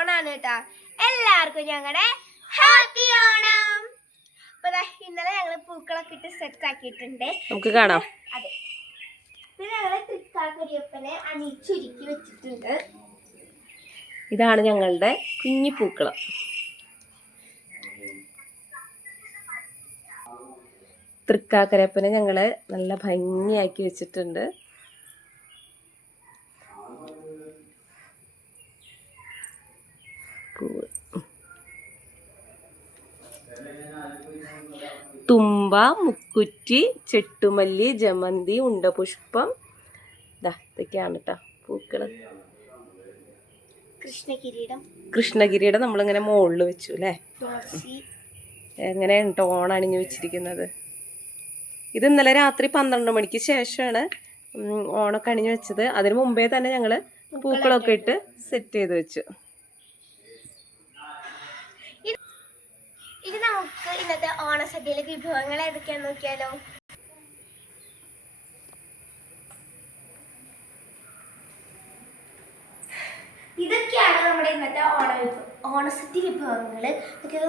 ഓണാണ് കേട്ടോ. എല്ലാവർക്കും ഞങ്ങളുടെ ഹാപ്പി ഓണം. അപ്പൊ ഇന്നലെ ഞങ്ങള് പൂക്കളൊക്കെ ഇട്ട് സെറ്റ് ആക്കിയിട്ടുണ്ട്, നമുക്ക് കാണാം. അതെ, പിന്നെ ഞങ്ങള് തൃക്കാക്കരയപ്പനെ അണിച്ചുരുക്കി വെച്ചിട്ടുണ്ട്. ഇതാണ് ഞങ്ങളുടെ കുഞ്ഞി പൂക്കളം. തൃക്കാക്കരപ്പനെ ഞങ്ങള് നല്ല ഭംഗിയാക്കി വെച്ചിട്ടുണ്ട്. തുമ്പ, മുക്കുറ്റി, ചെട്ടുമല്ലി, ജമന്തി, ഉണ്ടപുഷ്പം, ഇതൊക്കെയാണ് കേട്ടോ പൂക്കള്. കൃഷ്ണകിരീടം നമ്മളിങ്ങനെ മുകളിൽ വെച്ചു അല്ലേ. എങ്ങനെയാണ് കേട്ടോ ഓണണിഞ്ഞു വെച്ചിരിക്കുന്നത്. ഇത് ഇന്നലെ രാത്രി 12 മണിക്ക് ശേഷമാണ് ഓണൊക്കെ അണിഞ്ഞു വെച്ചത്. അതിന് മുമ്പേ തന്നെ ഞങ്ങള് പൂക്കളൊക്കെ ഇട്ട് സെറ്റ് ചെയ്ത് വെച്ചു. ഇത് നമുക്ക് ഇന്നത്തെ ഓണസദ്യയിലെ വിഭവങ്ങൾ ഏതൊക്കെയാന്ന് നോക്കിയാലോ. ഇതൊക്കെയാണ് നമ്മുടെ ഇന്നത്തെ ഓണസദ്യ വിഭവങ്ങള്.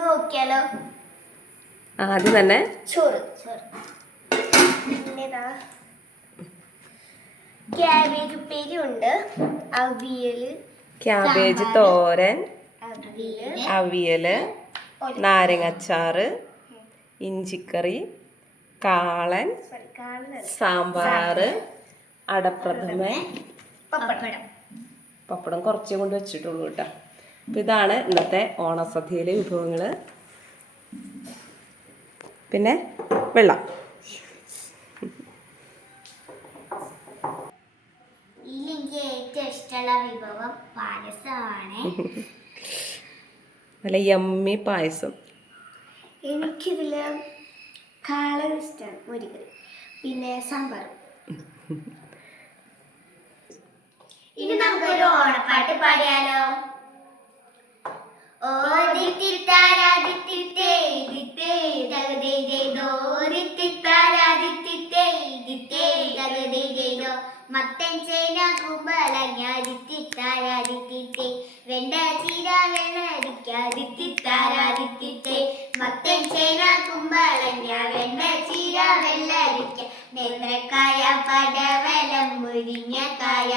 നോക്കിയാലോ. ആദ്യം തന്നെ ചോറ്, പിന്നെതാ ക്യാബേജ് ഉപ്പേരി ഉണ്ട്, അവിയല്, ക്യാബേജ് തോരൻ, അവിയല്, നാരങ്ങച്ചാറ്, ഇഞ്ചിക്കറി, കാളൻ, സാമ്പാറ്, അടപ്രഥമൻ, പപ്പടം കുറച്ചേ കൊണ്ട് വെച്ചിട്ടുള്ളൂ കേട്ടോ. അപ്പം ഇതാണ് ഇന്നത്തെ ഓണസദ്യയിലെ വിഭവങ്ങൾ. പിന്നെ വെള്ളം. എനിക്ക് ഏറ്റവും ഇഷ്ടമുള്ള വിഭവം പായസമാണ്. നല്ല യമ്മി പായസം. എനിക്കിതില് കാളൻ ഇഷ്ടമാണ്, മുരികറി, പിന്നെ സാമ്പാർ. ഇനി നമുക്കൊരു ഓണപ്പാട്ട് പാടിയാലോ. മത്തൻ ചേന കുമ്പളങ്ങാതിത്തിത്താരാതിത്തിത്തേ, വെണ്ട ചീര വെള്ളരിക്കാതിത്തിത്താരാതിത്തിത്തേ, മത്തൻ ചേന കുമ്പളങ്ങ വെണ്ട ചീര വെള്ളരിക്ക, നേന്ത്രക്കായ പടവലം മുരിങ്ങക്കായ,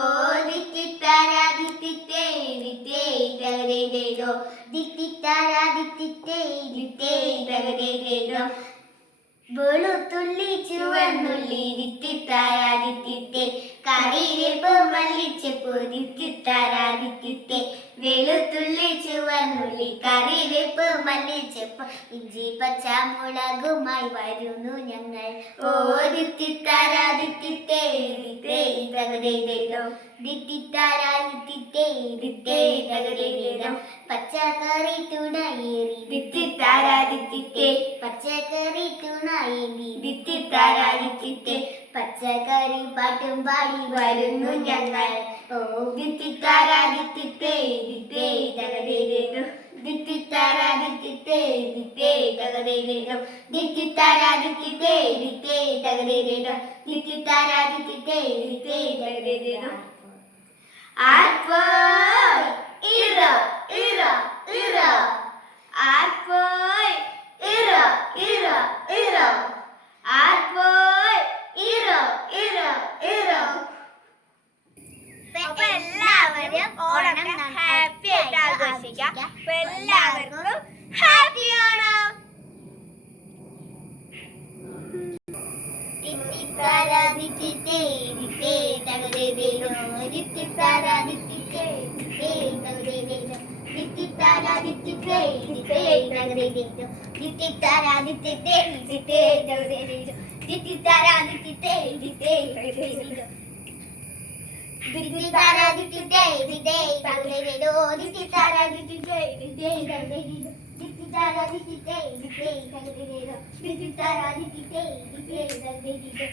ഓ ദിത്തിത്താരാതിത്തിത്തേ ദിത്തേ തകരേതോ, ദിത്തിത്താരാതിത്തിത്തേ ദിത്തേ തകരേതോ, വെളുത്തുള്ളി ചുവന്നുള്ളി ദിത്തിത്താരാതിത്തിത്തേ, കറിവേപ്പ് മല്ലിച്ചപ്പ് ദിത്തിത്താരാതിത്തിത്തേ, വെളുത്തുള്ളി ചുവന്നുള്ളി കറിവേപ്പ് മല്ലിച്ചപ്പ്, ഇഞ്ചി പച്ചമുളകുമായി വരുന്നു ഞങ്ങൾ, ഓ ദിത്തിത്താരാതിത്തിത്തേ ദിത്തേ തകരേതോ, ദിത്തിത്താരാതിത്തിത്തേ ദിത്തേ തകരേതോ, പച്ചക്കറി തുണയേറി ദിത്തിത്താരാതിത്തിത്തേ, പച്ചക്കറി തുണയേറി ദിത്തിത്താരാതിത്തിത്തേ, പച്ചക്കറി പാട്ടും പാടി വരുന്നു ഞങ്ങൾ, ഓ ദിത്തിത്താരാതിത്തിത്തേ ദിത്തേ തകരേതോ, ദിത്തിത്താരാതിത്തിത്തേ ദിത്തേ തകരേതോ, ദിത്തിത്താരാതിത്തിത്തേ ദിത്തേ തകരേതോ, ദിത്തിത്താരാതിത്തിത്തേ ദിത്തേ തകരേതോ. ആർപ്പോയ് ഇറ ഇറ ഇറ, ആർപ്പോയ് ഇറ ഇറ ഇറ, ആർപ്പോയ് ഇറ ഇറ ഇറ. അപ്പൊ എല്ലാവരും ഓണം ഹാപ്പി ആയിട്ട് ആഘോഷിക്കാം. അപ്പൊ എല്ലാവർക്കും ഹാപ്പി ഓണം. ദിത്തിത്താരാതിത്തിത്തേ ദിത്തേ തകരേതോ, ദിത്തിത്താരാതിത്തിത്തേ ദിത്തേ തകരേതോ, ദിത്തിത്താരാതിത്തിത്തേ ദിത്തേ തകരേതോ, ദിത്തിത്താരാതിത്തിത്തേ ദിത്തേ തകരേതോ, ദിത്തിത്താരാതിത്തിത്തേ ദിത്തേ തകരേതോ, ദിത്തിത്താരാതിത്തിത്തേ ദിത്തേ തകരേതോ, ദിത്തിത്താരാതിത്തിത്തേ ദിത്തേ തകരേതോ, ദിത്തിത്താരാതിത്തിത്തേ ദിത്തേ തകരേതോ, ദിത്തിത്താരാതിത്തിത്തേ ദിത്തേ തകരേതോ.